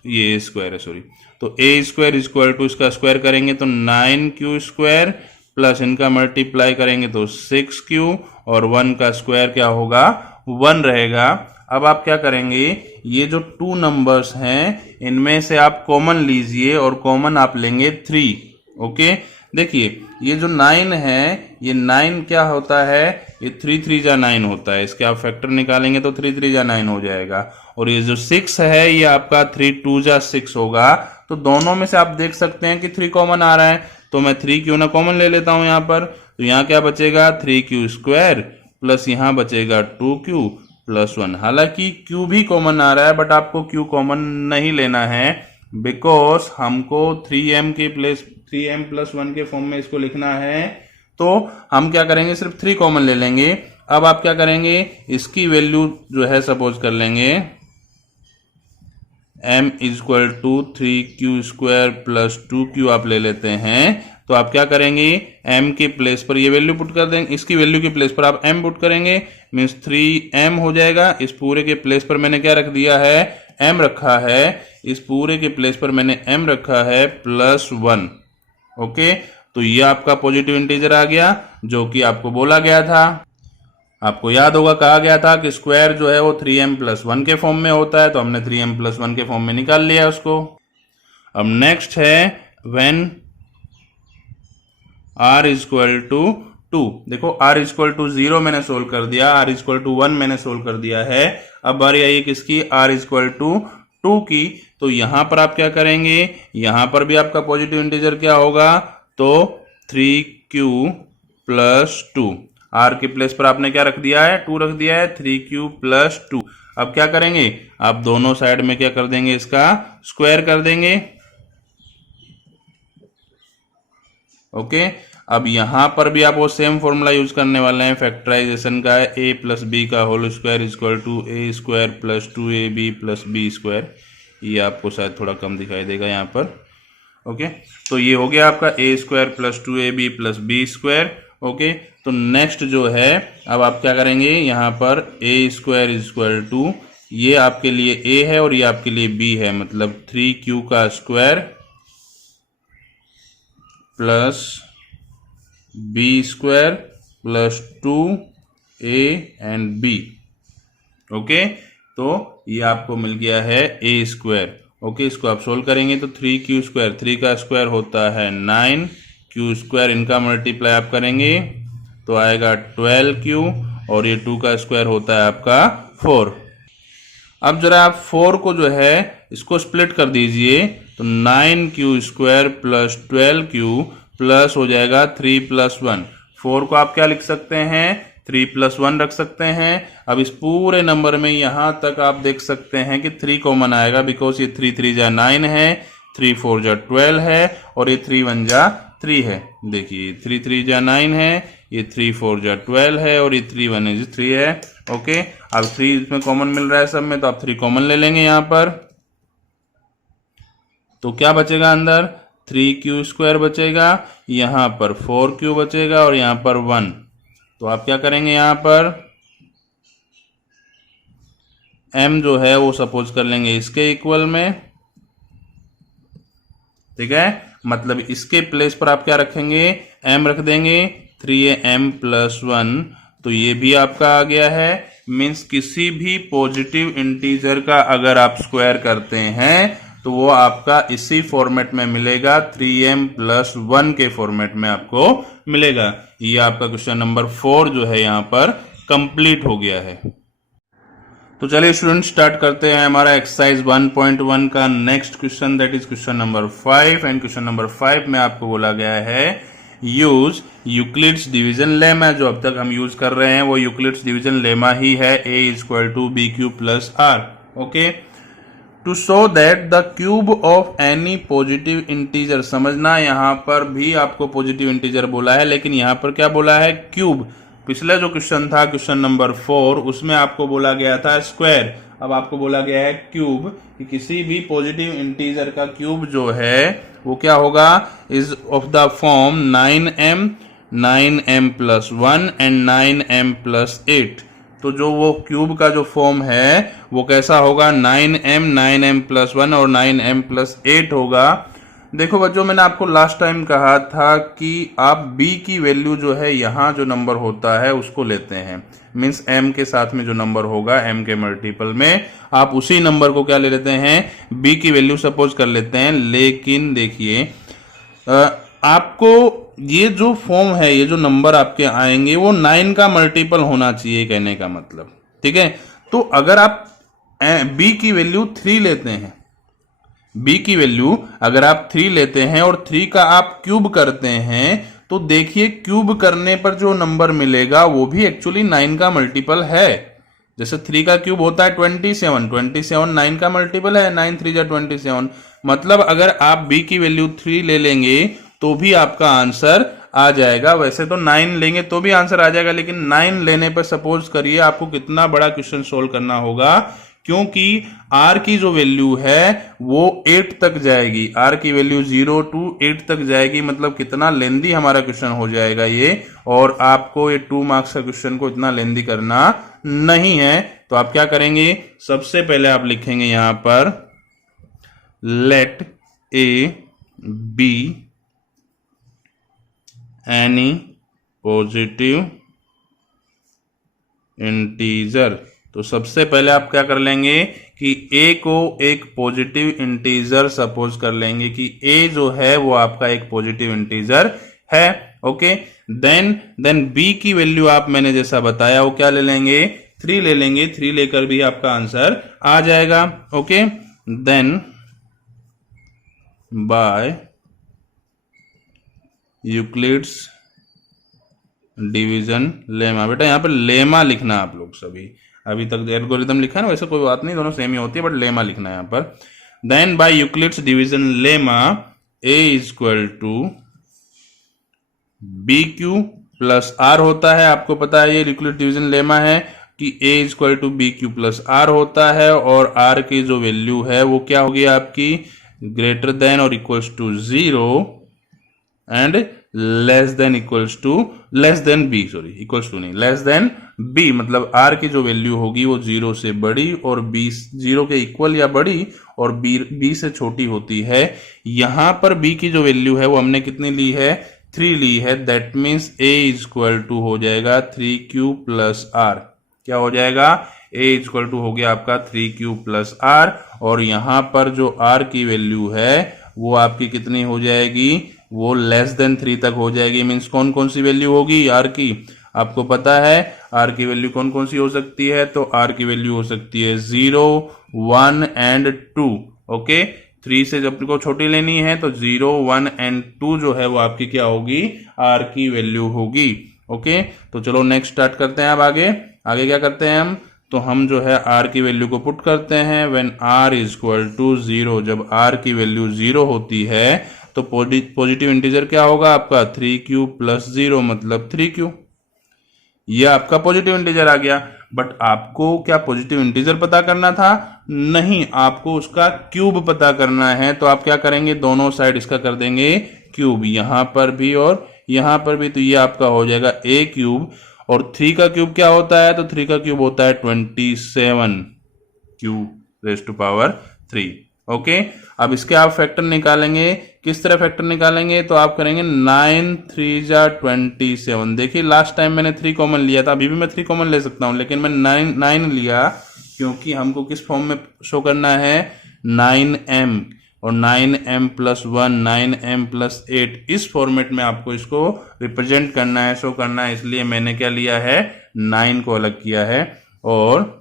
ये स्क्वायर है सॉरी, तो ए स्क्वायर इक्वल टू इसका स्क्वायर करेंगे तो 9q स्क्वायर प्लस इनका मल्टीप्लाई करेंगे तो 6q और 1 का स्क्वायर क्या होगा 1 रहेगा। अब आप क्या करेंगे, ये जो 2 नंबर्स हैं इनमें से आप कॉमन लीजिए और कॉमन आप लेंगे 3। ओके, देखिए ये जो 9 है ये 9 क्या होता है, ये 3 3 जा 9 होता है, इसके आप फैक्टर निकालेंगे तो 3 3 जा 9 हो जाएगा। और ये जो 6 है ये आपका 3 2 जा 6 होगा। तो दोनों में से आप देख सकते हैं कि 3 कॉमन आ रहा है, तो मैं 3 क्यू ना कॉमन ले लेता हूं यहाँ पर। तो यहाँ क्या बचेगा 3q स्क्वायर प्लस यहाँ बचेगा 2q प्लस 1। हालांकि q भी कॉमन आ रहा है बट आपको q कॉमन नहीं लेना है, बिकॉज हमको 3m के प्लेस 3m प्लस 1 के फॉर्म में इसको लिखना है। तो हम क्या करेंगे, सिर्फ 3 कॉमन ले लेंगे। अब आप क्या करेंगे, इसकी वैल्यू जो है सपोज कर लेंगे m equal to 3q square plus 2q आप ले लेते हैं। तो आप क्या करेंगे, m के प्लेस पर ये वैल्यू पुट कर देंगे, इसकी वैल्यू के प्लेस पर आप m पुट करेंगे, मीन्स 3m हो जाएगा। इस पूरे के प्लेस पर मैंने क्या रख दिया है, m रखा है, इस पूरे के प्लेस पर मैंने m रखा है प्लस 1। ओके, तो ये आपका पॉजिटिव इंटीजर आ गया जो कि आपको बोला गया था। आपको याद होगा कहा गया था कि स्क्वायर जो है वो 3m प्लस 1 के फॉर्म में होता है, तो हमने 3m प्लस 1 के फॉर्म में निकाल लिया उसको। अब नेक्स्ट है व्हेन r इक्वल टू 2। देखो r इक्वल टू 0 मैंने सोल्व कर दिया, r इक्वल टू 1 मैंने सोल्व कर दिया है। अब बारी आई किसकी, r इक्वल टू 2 की। तो यहां पर आप क्या करेंगे, यहां पर भी आपका पॉजिटिव इंटीजर क्या होगा, तो 3q प्लस 2। r के प्लेस पर आपने क्या रख दिया है, 2 रख दिया है, 3q प्लस 2। अब क्या करेंगे, आप दोनों साइड में क्या कर देंगे, इसका स्क्वायर कर देंगे। ओके, अब यहां पर भी आप वो सेम फॉर्मूला यूज करने वाले हैं फैक्टराइजेशन का, a प्लस बी का whole square equal to a square plus 2ab plus b square. ये आपको शायद थोड़ा कम दिखाई देगा यहाँ पर। ओके, तो ये हो गया आपका a square plus 2ab plus b square. Okay, तो नेक्स्ट जो है, अब आप क्या करेंगे, यहाँ पर a स्क्वायर इक्वल टू, ये आपके लिए a है और ये आपके लिए b है, मतलब 3q का square plus b square plus 2a and b। Okay, तो ये आपको मिल गया है a स्क्वायर। ओके, इसको आप सोल्व करेंगे तो 3q स्क्वायर, 3 का स्क्वायर होता है 9, q स्क्वायर इनका मल्टीप्लाई आप करेंगे तो आएगा 12q और ये 2 का स्क्वायर होता है आपका 4। अब जरा आप 4 को जो है इसको स्प्लिट कर दीजिए तो 9q square plus 12q plus हो जाएगा 3 प्लस 1। 4 को आप क्या लिख सकते हैं, 3 प्लस 1 रख सकते हैं। अब इस पूरे नंबर में यहां तक आप देख सकते हैं कि 3 कॉमन आएगा, बिकॉज ये 3 3 जा 9 है, 3 4 जा 12 है और ये 3 1 जा 3 है। देखिए 3 3 जा 9 है, ये 3 4 जा 12 है और ये 3 1 जा 3 है। ओके, अब 3 इसमें कॉमन मिल रहा है सब में, तो आप 3 कॉमन ले लेंगे यहाँ पर। तो क्या बचेगा अंदर, 3q स्क्वायर बचेगा, यहाँ पर 4q बचेगा और यहाँ पर 1। तो आप क्या करेंगे, यहाँ पर m जो है वो सपोज कर लेंगे इसके इक्वल में। ठीक है, मतलब इसके प्लेस पर आप क्या रखेंगे, m रख देंगे, 3m प्लस 1। तो ये भी आपका आ गया है। मीन्स किसी भी पॉजिटिव इंटीजर का अगर आप स्क्वायर करते हैं तो वो आपका इसी फॉर्मेट में मिलेगा, 3m प्लस 1 के फॉर्मेट में आपको मिलेगा। ये आपका क्वेश्चन नंबर 4 जो है यहाँ पर कंप्लीट हो गया है। तो चलिए स्टूडेंट स्टार्ट करते हैं हमारा एक्सरसाइज 1.1 का next question, that is question number 5। And question number 5 में आपको बोला गया है यूज यूक्लिड्स डिवीजन लेमा। जो अब तक हम यूज कर रहे हैं वो यूक्लिड्स डिवीजन लेमा ही है, a equal to B Q plus R. Okay, to show that the cube of any positive integer. समझना यहाँ पर भी आपको पॉजिटिव इंटीजर बोला है, लेकिन यहाँ पर क्या बोला है, क्यूब। पिछला जो क्वेश्चन था क्वेश्चन नंबर 4, उसमें आपको बोला गया था स्क्वायर, अब आपको बोला गया है क्यूब, कि किसी भी पॉजिटिव इंटीजर का क्यूब जो है वो क्या होगा, is of the form 9m plus 1 and 9m plus 8। तो जो वो क्यूब का जो फॉर्म है वो कैसा होगा, 9m और 9m+8 होगा। देखो बच्चों, मैंने आपको लास्ट टाइम कहा था कि आप b की वैल्यू जो है यहाँ जो नंबर होता है उसको लेते हैं, मीन्स m के साथ में जो नंबर होगा m के मल्टीपल में आप उसी नंबर को क्या ले लेते हैं, b की वैल्यू सपोज कर लेते हैं। लेकिन देखिए आपको ये जो फॉर्म है, ये जो नंबर आपके आएंगे वो 9 का मल्टीपल होना चाहिए, कहने का मतलब, ठीक है। तो अगर आप b की वैल्यू 3 लेते हैं, b की वैल्यू अगर आप 3 लेते हैं और 3 का आप क्यूब करते हैं, तो देखिए क्यूब करने पर जो नंबर मिलेगा वो भी एक्चुअली 9 का मल्टीपल है। जैसे 3 का क्यूब होता है 27 9 का मल्टीपल है, 9 3 जा 27। मतलब अगर आप b की वैल्यू 3 ले लेंगे तो भी आपका आंसर आ जाएगा। वैसे तो 9 लेंगे तो भी आंसर आ जाएगा, लेकिन 9 लेने पर सपोज करिए आपको कितना बड़ा क्वेश्चन सोल्व करना होगा, क्योंकि r की जो वैल्यू है वो 8 तक जाएगी। r की वैल्यू 0 to 8 तक जाएगी, मतलब कितना लेंदी हमारा क्वेश्चन हो जाएगा ये। और आपको ये 2 मार्क्स का क्वेश्चन को इतना लेंदी करना नहीं है। तो आप क्या करेंगे, सबसे पहले आप लिखेंगे यहां पर let a be any positive integer. तो सबसे पहले आप क्या कर लेंगे कि a को एक पॉजिटिव इंटीजर सपोज कर लेंगे कि a जो है वो आपका एक पॉजिटिव इंटीजर है। ओके, देन b की वैल्यू आप मैंने जैसा बताया वो क्या ले लेंगे, 3 ले लेंगे। 3 लेकर भी आपका आंसर आ जाएगा। Okay, then by Euclid's division lemma. बेटा यहाँ पर लेमा लिखना आप लोग सभी, अभी तक एल्गोरिथम लिखा है ना, वैसे कोई बात नहीं, दोनों सेम ही होती है, बट लेमा लिखना है यहाँ पर। Then by Euclid's division lemma a equal to B Q plus R होता है। आपको पता है ये यूक्लिड्स डिवीजन लेमा है कि a equal to B Q plus R होता है, और r की जो वैल्यू है वो क्या होगी आपकी, ग्रेटर देन और equals to 0 and less than equals to less than B, sorry equals to नहीं, लेस देन बी। मतलब r की जो वैल्यू होगी वो 0 से बड़ी और b 0 के इक्वल या बड़ी और b से छोटी होती है। यहां पर b की जो वैल्यू है वो हमने कितनी ली है, 3 ली है। That means a equal to हो जाएगा 3q प्लस आर। क्या हो जाएगा, a इक्वल टू हो गया आपका 3q प्लस आर, और यहां पर जो r की वैल्यू है वो आपकी कितनी हो जाएगी, वो लेस देन 3 तक हो जाएगी। मीन्स कौन कौन सी वैल्यू होगी r की, आपको पता है r की वैल्यू कौन कौन सी हो सकती है, तो r की वैल्यू हो सकती है 0 1 एंड 2। ओके, 3 से जब को छोटी लेनी है तो 0 1 एंड 2 जो है वो आपकी क्या होगी, r की वैल्यू होगी। ओके, तो चलो नेक्स्ट स्टार्ट करते हैं। अब आगे क्या करते हैं हम, तो हम जो है r की वैल्यू को पुट करते हैं। व्हेन r इक्वल टू 0, जब r की वैल्यू 0 होती है तो पॉजिटिव इंटीजर क्या होगा आपका, 3q प्लस 0 मतलब 3q। यह आपका पॉजिटिव इंटीजर आ गया। बट आपको क्या पॉजिटिव इंटीजर पता करना था, नहीं, आपको उसका क्यूब पता करना है। तो आप क्या करेंगे, दोनों साइड इसका कर देंगे क्यूब, यहां पर भी और यहां पर भी। तो ये आपका हो जाएगा a क्यूब, और 3 का क्यूब क्या होता है, तो 3 का क्यूब होता है 27 q⁻3। ओके, अब इसके आप फैक्टर निकालेंगे। किस तरह फैक्टर निकालेंगे, तो आप करेंगे 9 3 जा 27। देखिए लास्ट टाइम मैंने 3 कॉमन लिया था, अभी भी मैं 3 कॉमन ले सकता हूं, लेकिन मैं 9 लिया क्योंकि हमको किस फॉर्म में शो करना है, 9m, और 9m प्लस 1 9m प्लस 8, इस फॉर्मेट में आपको इसको रिप्रेजेंट करना है, शो करना है। इसलिए मैंने क्या लिया है, 9 को अलग किया है, और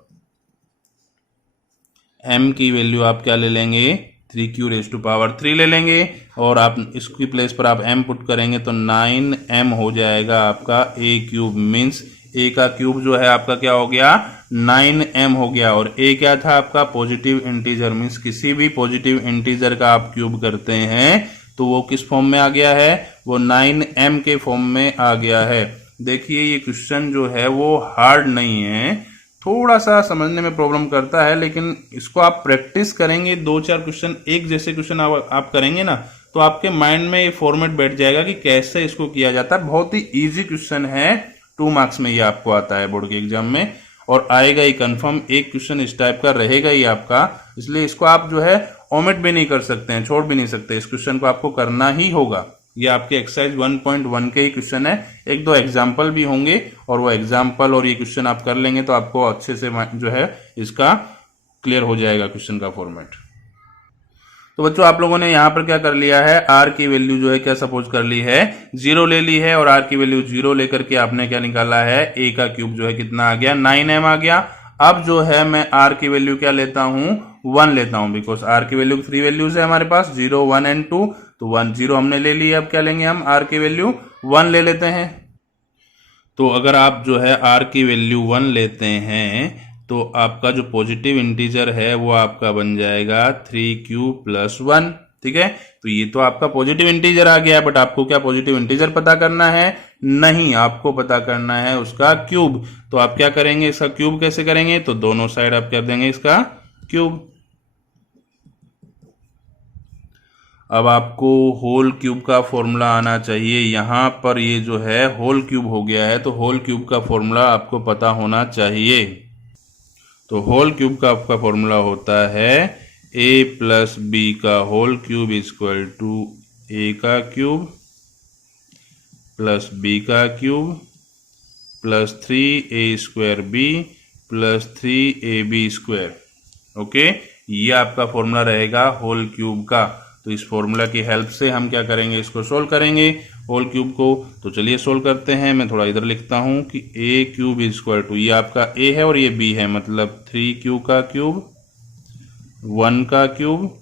m की वैल्यू आप क्या ले लेंगे, 3q⁻3 ले लेंगे, और आप इसकी प्लेस पर आप m पुट करेंगे तो 9m हो जाएगा आपका a क्यूब। मीन्स a का क्यूब जो है आपका क्या हो गया, 9m हो गया, और a क्या था आपका, पॉजिटिव इंटीजर। मीन्स किसी भी पॉजिटिव इंटीजर का आप क्यूब करते हैं तो वो किस फॉर्म में आ गया है, वो 9m के फॉर्म में आ गया है। देखिए ये क्वेश्चन जो है वो हार्ड नहीं है, थोड़ा सा समझने में प्रॉब्लम करता है, लेकिन इसको आप प्रैक्टिस करेंगे, 2-4 क्वेश्चन एक जैसे क्वेश्चन आप करेंगे ना, तो आपके माइंड में ये फॉर्मेट बैठ जाएगा कि कैसे इसको किया जाता है। बहुत ही इजी क्वेश्चन है, 2 मार्क्स में ये आपको आता है बोर्ड के एग्जाम में। और आएगा ही कंफर्म, एक क्वेश्चन इस टाइप का रहेगा ही आपका, इसलिए इसको आप जो है ओमिट भी नहीं कर सकते हैं, छोड़ भी नहीं सकते, इस क्वेश्चन को आपको करना ही होगा। ये आपके एक्सरसाइज 1.1 के ही क्वेश्चन है, एक दो एग्जाम्पल भी होंगे और वो एग्जाम्पल और ये क्वेश्चन आप कर लेंगे तो आपको अच्छे से जो है इसका क्लियर हो जाएगा क्वेश्चन का फॉर्मेट। तो बच्चों आप लोगों ने यहाँ पर क्या कर लिया है, आर की वैल्यू जो है क्या सपोज कर ली है, 0 ले ली है और आर की वैल्यू 0 लेकर के आपने क्या निकाला है, ए का क्यूब जो है कितना आ गया, 9m आ गया। अब जो है मैं आर की वैल्यू क्या लेता हूं, 1 लेता हूं, बिकॉज आर की वैल्यू 3 वैल्यूज है हमारे पास, 0, 1 एंड 2, तो 1 0 हमने ले ली। अब क्या लेंगे हम, आर की वैल्यू 1 ले लेते हैं। तो अगर आप जो है आर की वैल्यू 1 लेते हैं तो आपका जो पॉजिटिव इंटीजर है वो आपका बन जाएगा 3q + 1, ठीक है। तो ये तो आपका पॉजिटिव इंटीजर आ गया, बट आपको क्या पॉजिटिव इंटीजर पता करना है, नहीं, आपको पता करना है उसका क्यूब। तो आप क्या करेंगे, इसका क्यूब कैसे करेंगे, तो दोनों साइड आप कर देंगे इसका क्यूब। अब आपको होल क्यूब का फॉर्मूला आना चाहिए, यहां पर ये जो है होल क्यूब हो गया है, तो होल क्यूब का फॉर्मूला आपको पता होना चाहिए। तो होल क्यूब का आपका फॉर्मूला होता है a + b का होल क्यूब = a का क्यूब + b का cube + 3a² b + 3ab²। Okay, ये आपका फॉर्मूला रहेगा होल क्यूब का। तो इस फॉर्मूला की हेल्प से हम क्या करेंगे, इसको सोल्व करेंगे होल क्यूब को। तो चलिए सोल्व करते हैं। मैं थोड़ा इधर लिखता हूं कि a³ ये आपका a है और ये b है, मतलब 3q का क्यूब 1 का क्यूब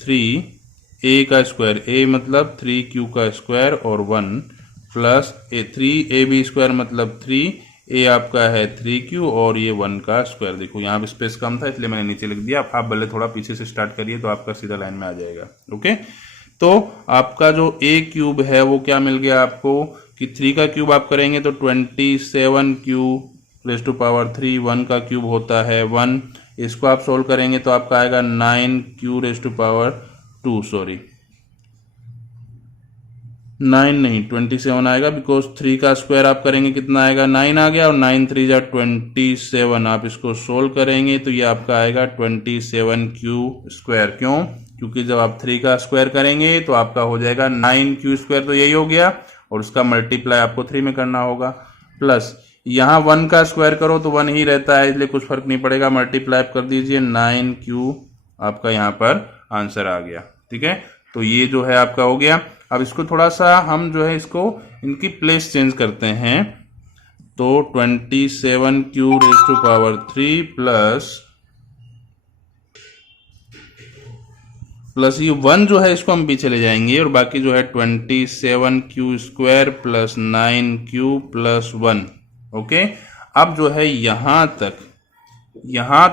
3a का स्क्वायर, a मतलब 3q का स्क्वायर और 1 प्लस 3ab² मतलब 3a आपका है 3q और ये 1 का स्क्वायर। देखो यहाँ पे स्पेस कम था इसलिए मैंने नीचे लिख दिया, आप भले थोड़ा पीछे से स्टार्ट करिए तो आपका सीधा लाइन में आ जाएगा। ओके, तो आपका जो a क्यूब है वो क्या मिल गया आपको कि 3 का क्यूब आप करेंगे तो 27q⁻3, 1 का क्यूब होता है 1, इसको आप सोल्व करेंगे तो आपका आएगा 9q⁻2, सॉरी 9 नहीं 27 आएगा, बिकॉज 3 का स्क्वायर आप करेंगे कितना आएगा, 9 आ गया और 9 3 जा 27, आप इसको सोल्व करेंगे तो ये आपका आएगा 27q²। क्यों, क्योंकि जब आप 3 का स्क्वायर करेंगे तो आपका हो जाएगा 9q², तो यही हो गया और उसका मल्टीप्लाई आपको 3 में करना होगा, प्लस यहाँ 1 का स्क्वायर करो तो 1 ही रहता है इसलिए कुछ फर्क नहीं पड़ेगा, मल्टीप्लाई कर दीजिए 9q, आपका यहाँ पर आंसर आ गया। ठीक है, तो ये जो है आपका हो गया। अब इसको थोड़ा सा हम जो है इसको इनकी प्लेस चेंज करते हैं, तो 27q⁻3 प्लस ये 1 जो है इसको हम पीछे ले जाएंगे और बाकी जो है 27q² + 9q + 1। ओके, अब जो है यहां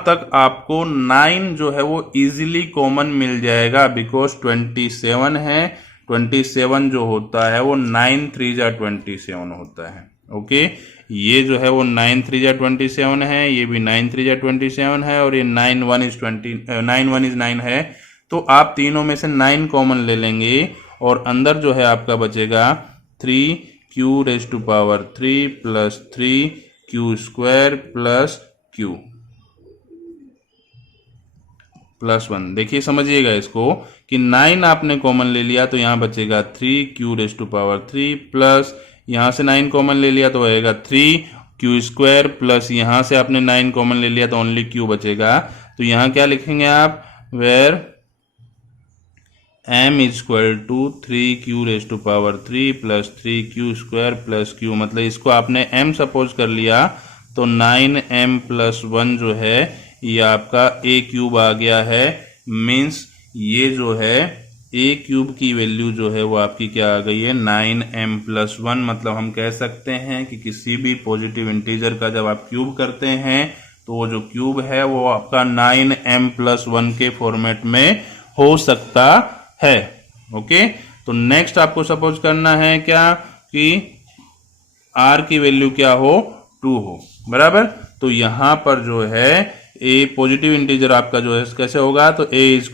तक आपको 9 जो है वो इजीली कॉमन मिल जाएगा, बिकॉज 27 है, 27 जो होता है वो 9 3 जा 27 होता है। ओके, ये जो है वो 9 3 जा 27 है, ये भी 9 3 जा 27 है और ये 9 1 इज 9 है। तो आप तीनों में से 9 कॉमन ले लेंगे और अंदर जो है आपका बचेगा 3q⁻3 + 3q² + q + 1। देखिए समझिएगा इसको कि 9 आपने कॉमन ले लिया तो यहाँ बचेगा 3q⁻3 प्लस यहाँ से 9 कॉमन ले लिया तो आएगा 3q² प्लस यहाँ से आपने 9 कॉमन ले लिया तो ओनली q बचेगा। तो यहाँ क्या लिखेंगे आप, where m = 3q⁻3 + 3q² + q, मतलब इसको आपने m सपोज कर लिया तो 9m + 1 जो है ये आपका a³ आ गया है। मीन्स ये जो है a³ की वैल्यू जो है वो आपकी क्या आ गई है, 9m + 1। मतलब हम कह सकते हैं कि किसी भी पॉजिटिव इंटीजर का जब आप क्यूब करते हैं तो वो जो क्यूब है वो आपका 9m + 1 के फॉर्मेट में हो सकता है। ओके, तो नेक्स्ट आपको सपोज करना है क्या कि r की वैल्यू क्या हो, 2 हो, बराबर। तो यहां पर जो है a पॉजिटिव इंटीजर आपका जो है कैसे होगा, तो a =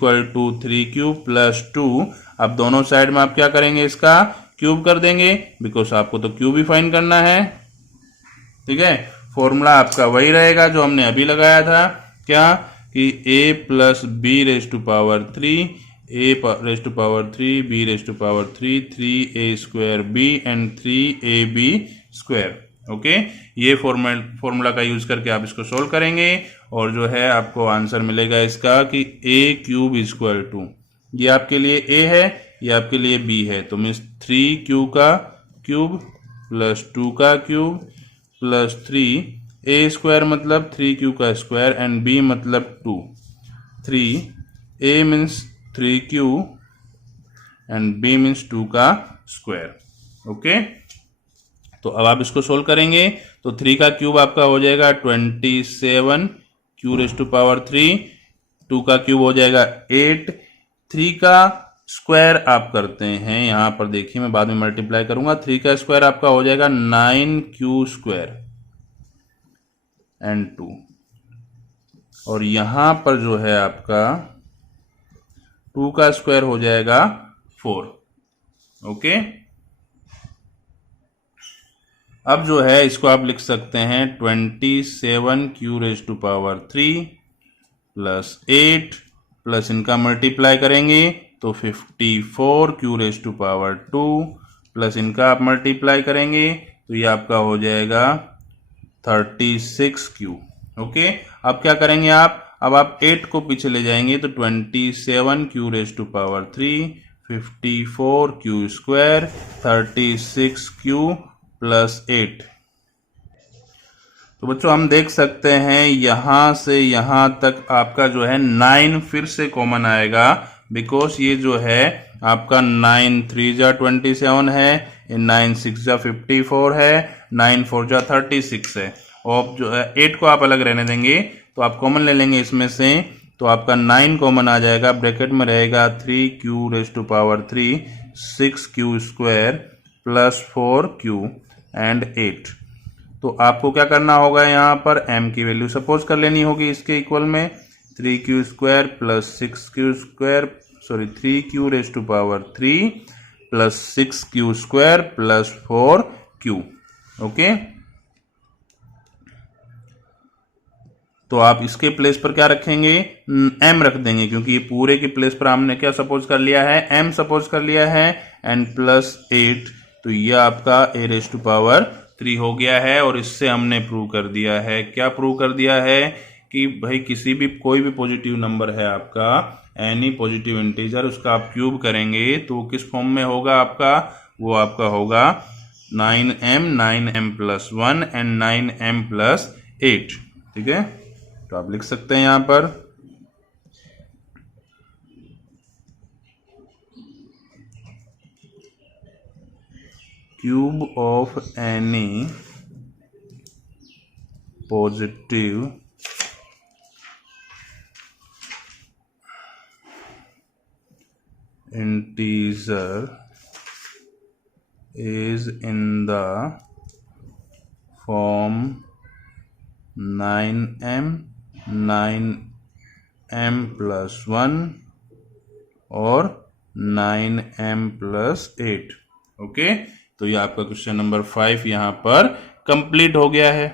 3q + 2। अब दोनों साइड में आप क्या करेंगे, इसका क्यूब कर देंगे, बिकॉज आपको तो क्यूब ही फाइंड करना है। ठीक है, फॉर्मूला आपका वही रहेगा जो हमने अभी लगाया था, क्या कि a plus B raise to power 3, a raise to power 3, b raise to power 3, 3a square b and 3ab square. Okay, ये फॉर्मूला का यूज करके आप इसको सोल्व करेंगे और जो है आपको आंसर मिलेगा इसका कि a क्यूब इक्वल टू, ये आपके लिए a है, ये आपके लिए b है, तो मीन्स 3q का क्यूब प्लस 2 का क्यूब प्लस 3a स्क्वायर मतलब 3q का स्क्वायर एंड b मतलब 2, 3a means 3q and b means 2 का स्क्वायर। ओके, तो अब आप इसको सोल्व करेंगे तो 3 का क्यूब आपका हो जाएगा 27 q रेज टू पावर 3, 2 का क्यूब हो जाएगा 8, 3 का स्क्वायर आप करते हैं, यहां पर देखिए मैं बाद में मल्टीप्लाई करूंगा, 3 का स्क्वायर आपका हो जाएगा 9q स्क्वायर एंड 2, और यहां पर जो है आपका 2 का स्क्वायर हो जाएगा 4। ओके, अब जो है इसको आप लिख सकते हैं 27q raise to power 3 plus 8 plus इनका मल्टीप्लाई करेंगे तो 54q raise to power 2 plus इनका आप मल्टीप्लाई करेंगे तो ये आपका हो जाएगा 36q। ओके, अब क्या करेंगे अब आप 8 को पीछे ले जाएंगे तो 27q raise to power 3, 54q square, 36q plus 8। तो बच्चों हम देख सकते हैं यहां से यहां तक आपका जो है 9 फिर से कॉमन आएगा, बिकॉज ये जो है आपका 9 3 जा 27 है, 9 6 जा 54 है, 9 4 जा 36 है, और जो है 8 को आप अलग रहने देंगे तो आप कॉमन ले लेंगे इसमें से, तो आपका 9 कॉमन आ जाएगा, ब्रैकेट में रहेगा 3q raise to power 3, 6q square plus 4q and 8। तो आपको क्या करना होगा, यहाँ पर m की वैल्यू सपोज कर लेनी होगी इसके इक्वल में, 3q square plus 6q square 3q raise to power 3 plus 6q square plus 4q। Okay, तो आप इसके प्लेस पर क्या रखेंगे, m रख देंगे, क्योंकि ये पूरे के प्लेस पर हमने क्या सपोज कर लिया है, m सपोज कर लिया है एंड प्लस 8, तो ये आपका a रेज टू पावर 3 हो गया है। और इससे हमने प्रूव कर दिया है, क्या प्रूव कर दिया है कि भाई किसी भी कोई भी पॉजिटिव नंबर है आपका, एनी पॉजिटिव इंटीजर, उसका आप क्यूब करेंगे तो किस फॉर्म में होगा आपका, वो आपका होगा 9m, 9m plus 1 and 9m plus 8। ठीक है, तो आप लिख सकते हैं यहां पर cube of any positive integer is in the form 9m, 9m plus 1 और 9m plus 8। ओके, तो ये आपका क्वेश्चन नंबर 5 यहां पर कंप्लीट हो गया है।